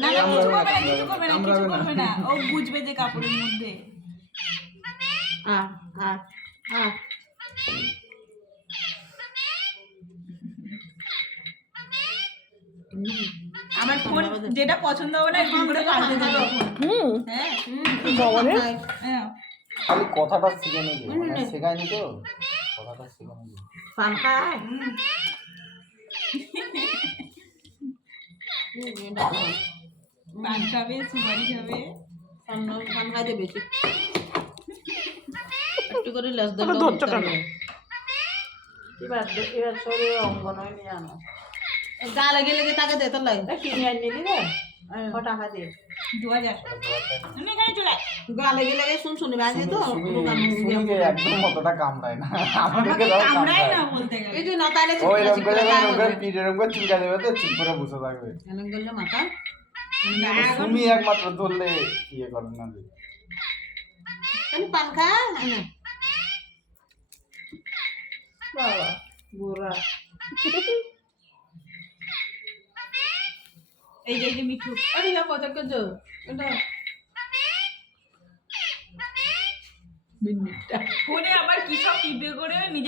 না না কিছু করবে না ও বুঝবে যে কাপড়ের মধ্যে আমার ফোন যেটা পছন্দ হবে না এরকম করে পাল্টে দেবো। হ্যাঁ খালি কথাটা শিখে নিবি, মানে শেখায়নি তো, কথাটা শিখে নিবি। পান খায় পান খাবে, সুপারি খাবে, পান খাইতে বেশি একটু করে লেস দেবো ধরছো কেন এবার শরীরে অঙ্গ নয় নিয়ে আনো গা লেগে লেগে তাকে দে তোর লাগে কিনে আনি রে টাকা দিয়ে 2000 তুমি এখানে চলে গা লেগে লেগে শুনশুনি বাজে তো শুনি একদম অতটা কামড়ায় না, আমাদেরকে কামড়ায় না বলতে গেলে এই যে না তাইলে ওই রকম করে পিঠের উপর চুলকা দেবে তো চুপ করে বসে থাকবে। এমন করলে মাথা তুমি একমাত্র ধরলে ইয়ে করেন না যে আমি পান খা না বাবা বুড়া এই যে মিঠু আরে যা কত কিছু এটা ফোনে আবার কি সব টিপে করে নিজে